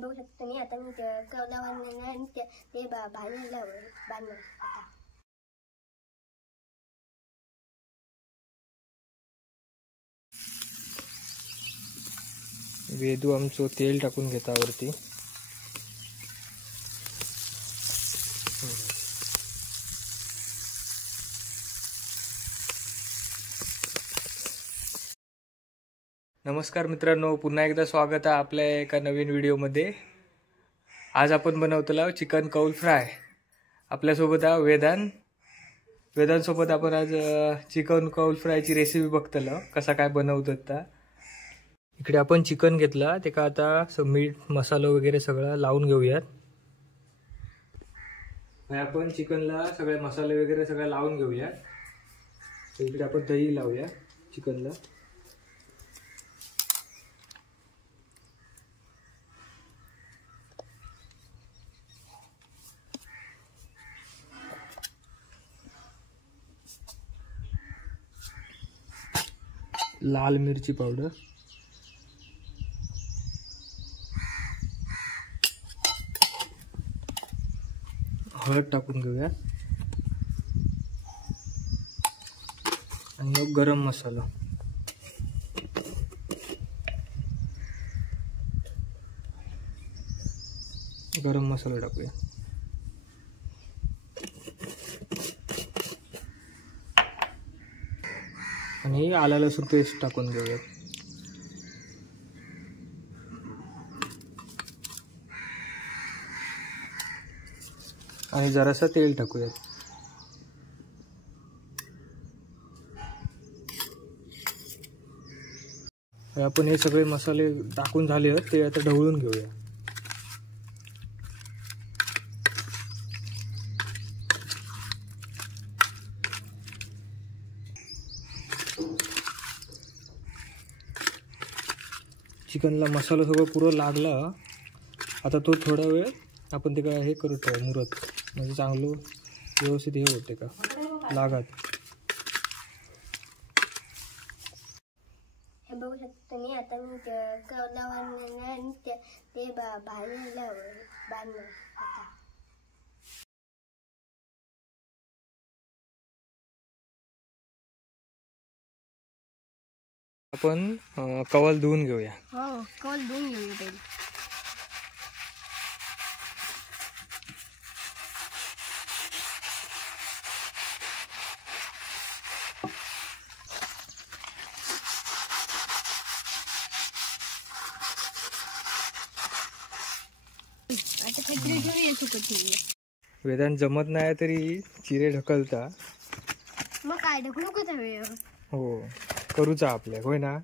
बघू शकता तुम्ही. आता मी कवलावर आणि ते भाजून बांधणार आता. वेदू आमचं तेल टाकून घेता वरती. नमस्कार मित्रांनो, पुन्हा एकदा स्वागत आहे आपल्या एका नवीन व्हिडिओमध्ये. आज आपण बनवतलो चिकन कौल फ्राय. आपल्यासोबत आहे वेदांसोबत आपण आज चिकन कौल फ्रायची रेसिपी बघतलो कसा काय बनवतात. इकडे आपण चिकन घेतला, त्याका आता मीठ मसाला वगैरे सगळं लावून घेऊयात. आपण चिकनला सगळे मसाले वगैरे सगळं लावून घेऊया. इकडे आपण दही लावूया चिकनला. लाल मिरची पावडर, हळद टाकून घेऊया आणि मग गरम मसाला. गरम मसाला टाकूया आणि आला लसूण पेस्ट टाकून घेऊया. आणि जरासं तेल टाकूया. आपण हे सगळे मसाले टाकून झाले, ते आता ढवळून घेऊया. चिकनला मसाला सगळं पुरं लागला. आता तो थोडा वेळ आपण ते काय हे करू ठेवा मुरत, म्हणजे चांगलं व्यवस्थित हे होते का लागत. हे बघू शकता तुम्ही. आता मी कवलावर आणि ते भाजून बांधणार आता. आपण कवल धुवून घेऊया. हो, कवल धुवून घेऊया पहिले. आता कचरे घेऊया चिकन. वेदांत जमत नाही तरी चिरे ढकलता. मग काय ढकलू का वेळ? हो, करूचा आपल्या, होय ना.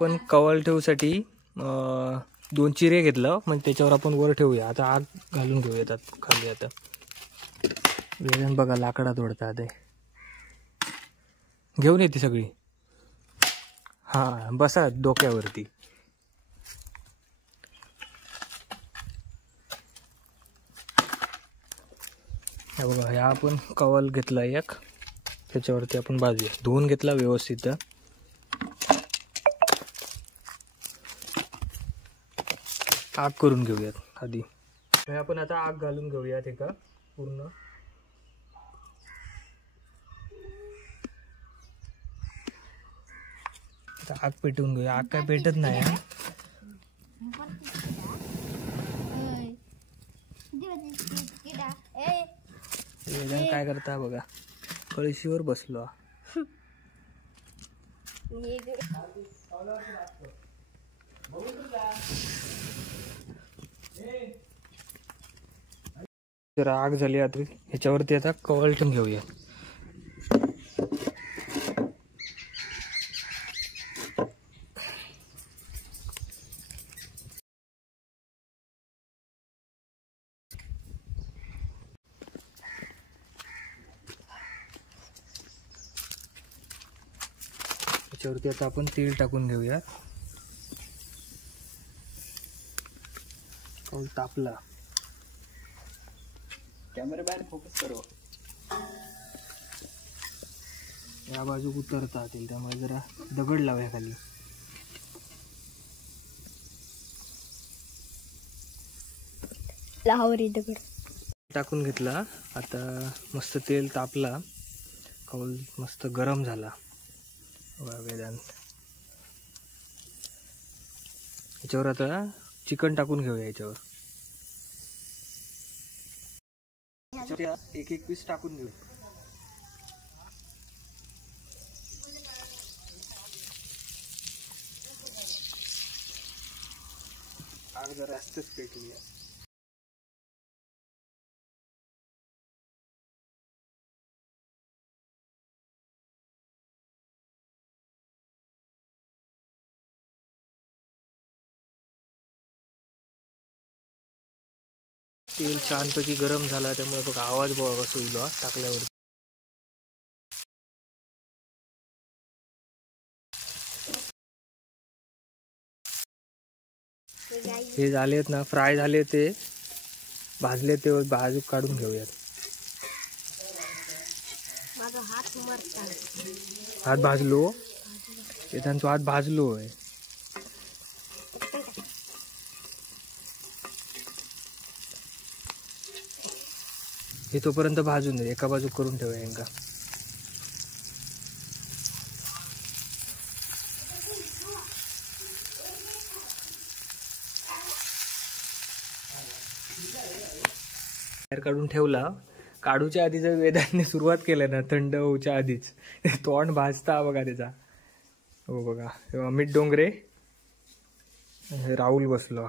पण कवल ठेवूसाठी 2 चिरे घेतलं, म्हणजे त्याच्यावर आपण वर ठेवूया. आता आग घालून घेऊया खाली. आता वेदांत बघा लाकडा तोडता ते घेऊन येते सगळी. हा, बसा डोक्यावरती. हे बघा, ह्या आपण कवल घेतला एक, त्याच्यावरती आपण भाजूया. धुवून घेतला व्यवस्थित. आग करून घेऊयात आधी. आपण आता आग घालून घेऊयात एका पूर्ण. आग पेटवून घेऊया. आग काय पेटत नाही. वेदांत काय करता बघा, कळशीवर बसलो. जरा आग झाली. आता ह्याच्यावरती आता कवल ठेवून घेऊया. त्याच्यावरती आता आपण तेल टाकून घेऊया. कौल तापला. कॅमेरा बॅन फोकस करो. या बाजू उतरता येतील त्यामुळे जरा दगड लावूया खाली. लावरी दगड टाकून घेतला. आता मस्त तेल तापला, कौल मस्त गरम झाला. वेदांत याच्यावर आता चिकन टाकून घेऊया. याच्यावर एक एक पीस टाकून घेऊ. आग जरा जास्तच पेटली. तेल छानपैकी गरम झाला त्यामुळे बघा आवाज बघा कसं येईल टाकल्यावर. हे झालेत ना, फ्राय झाले ते भाजले ते बाजू काढून घेऊयात. हात भाजलो ते त्यांचा हात भाजलो आहे. हे तोपर्यंत भाजून दे. एका बाजू करून ठेवूया यांका. बाहेर काढून ठेवला. काढूच्या आधी जर वेदांनी सुरुवात केलं ना, थंड होऊच्या आधीच तोंड भाजता बघा त्याचा. हो बघा, अमित डोंगरे, राहुल बसलो.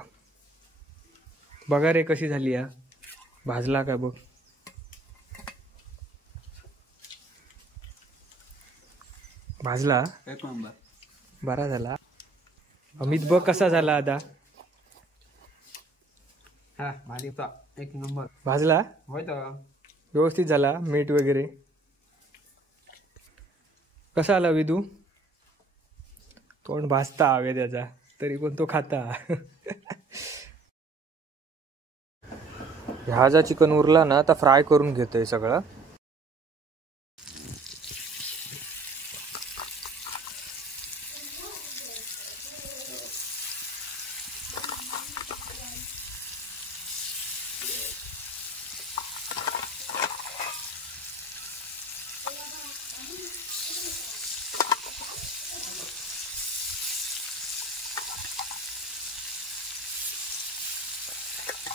बघा रे कशी झाली या. भाजला का बघ. भाजला एक नंबर. बरा झाला. अमित बघ कसा झाला आता. हा भारी होता, एक नंबर. भाजला होय तर व्यवस्थित झाला. मीठ वगैरे कसा आला विदू. तोंड भाजता हवे त्याचा, तरी पण तो खाता. हा जा चिकन उरला ना, आता फ्राय करून घेतोय सगळं.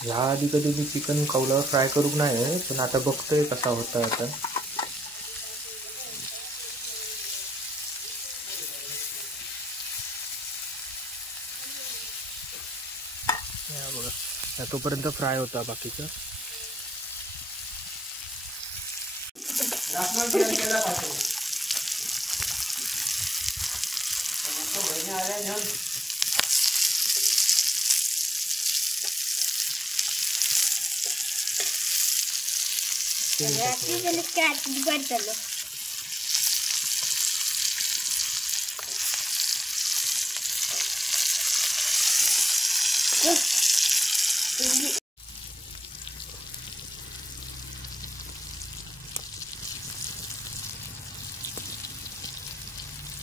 ह्या आधी कधी मी चिकन कौलावर फ्राय करूक नाही, पण आता बघतोय कसा होता. आता बघा तोपर्यंत फ्राय होता बाकीचं.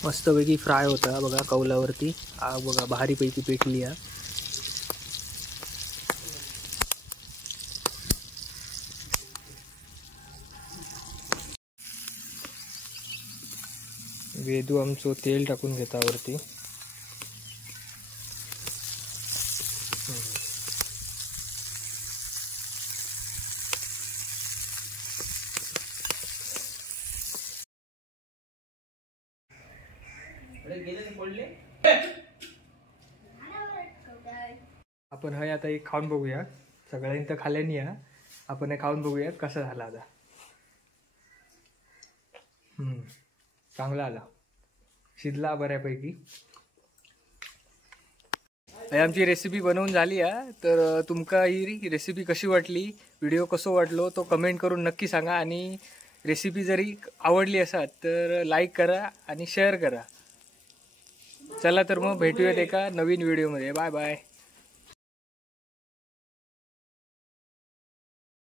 मस्तपैकी फ्राय होता बघा कौलावरती. बघा भारीपैकी पेटली. वेदू आमचं तेल टाकून घेता वरती. आपण हे आता एक खाऊन बघूया. सगळ्यांनी तर खाल्ल्यानी या, आपण हे खाऊन बघूयात कसा झाला आता. चांगला आला, शिजला बऱ्यापैकी. आमची रेसिपी बनवून झाली आहे. तर तुमका ही रेसिपी कशी वाटली, व्हिडिओ कसो वाटलो तो कमेंट करून नक्की सांगा. आणि रेसिपी जरी आवडली असाल तर लाईक करा आणि शेअर करा. चला तर मग भेटूयात एका नवीन व्हिडिओमध्ये. Bye bye.